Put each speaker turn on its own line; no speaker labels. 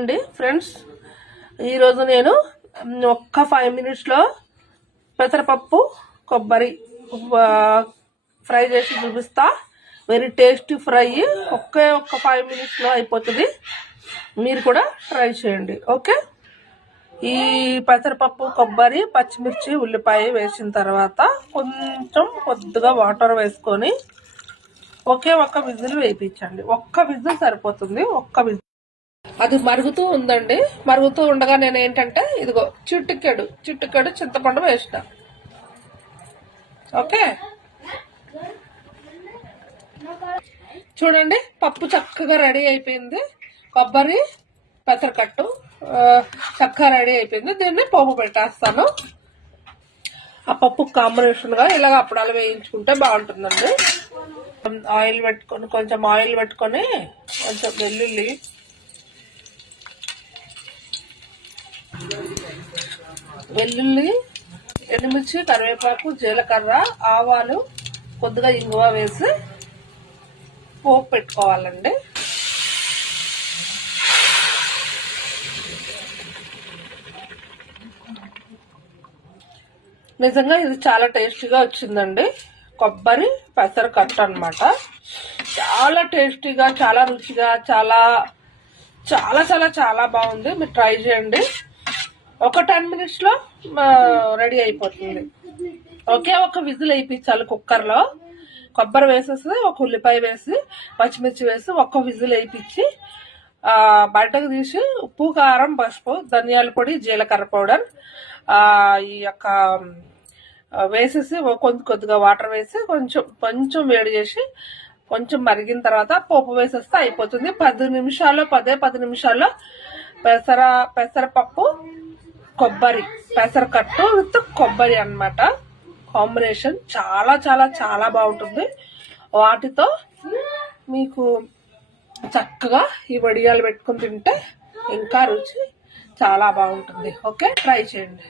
అండి ఫ్రెండ్స్. ఈరోజు నేను ఒక్క ఫైవ్ మినిట్స్లో పెసరపప్పు కొబ్బరి ఫ్రై చేసి చూపిస్తా. వెరీ టేస్టీ ఫ్రై ఒకే ఒక్క ఫైవ్ మినిట్స్లో అయిపోతుంది. మీరు కూడా ట్రై చేయండి. ఓకే ఈ పెసరపప్పు కొబ్బరి పచ్చిమిర్చి ఉల్లిపాయ వేసిన తర్వాత కొంచెం కొద్దిగా వాటర్ వేసుకొని ఒకే ఒక్క విజిల్ వేయించండి. ఒక్క విజిల్ సరిపోతుంది. ఒక్క విజిల్ అది మరుగుతూ ఉందండి. మరుగుతూ ఉండగా నేను ఏంటంటే ఇదిగో చిట్టుకెడు చిట్టుకెడు చింతపండు వేసిన. ఓకే? చూడండి పప్పు చక్కగా రెడీ అయిపోయింది. కొబ్బరి పెసరకట్టు చక్కగా రెడీ అయిపోయింది. దీన్ని పోపు పెట్టేస్తాను. ఆ పప్పు కాంబినేషన్గా ఇలాగ అప్పడాలు వేయించుకుంటే బాగుంటుందండి. ఆయిల్ పెట్టుకొని కొంచెం ఆయిల్ పెట్టుకొని కొంచెం వెల్లుల్లి వెల్లుల్లి ఎండుమిర్చి కరివేపాకు జీలకర్ర ఆవాలు కొద్దిగా ఇంగువ వేసి పోపు పెట్టుకోవాలండి. నిజంగా ఇది చాలా టేస్టీగా వచ్చిందండి. కొబ్బరి పెసరకట్ట అనమాట చాలా టేస్టీగా చాలా రుచిగా చాలా చాలా చాలా చాలా బాగుంది. మీరు ట్రై చేయండి. ఒక టెన్ మినిట్స్లో రెడీ అయిపోతుంది. ఒకే ఒక విజిల్ వేయించాలి కుక్కర్లో కొబ్బరి వేసేసి ఒక ఉల్లిపాయ వేసి పచ్చిమిర్చి వేసి ఒక్క విజిల్ వేయించి బయటకు తీసి ఉప్పు కారం పసుపు ధనియాల పొడి జీలకర్ర పౌడర్ ఈ యొక్క వేసేసి కొద్ది కొద్దిగా వాటర్ వేసి కొంచెం కొంచెం వేడి చేసి కొంచెం మరిగిన తర్వాత పోపు వేసేస్తే అయిపోతుంది. పది నిమిషాల్లో పదే పది నిమిషాల్లో పెసర పెసరపప్పు కొబ్బరి పెసరకట్టు విత్ కొబ్బరి అన్నమాట. కాంబినేషన్ చాలా చాలా చాలా బాగుంటుంది. వాటితో మీకు చక్కగా ఈ వడియాలు పెట్టుకుని తింటే ఇంకా రుచి చాలా బాగుంటుంది. ఓకే? ట్రై చేయండి.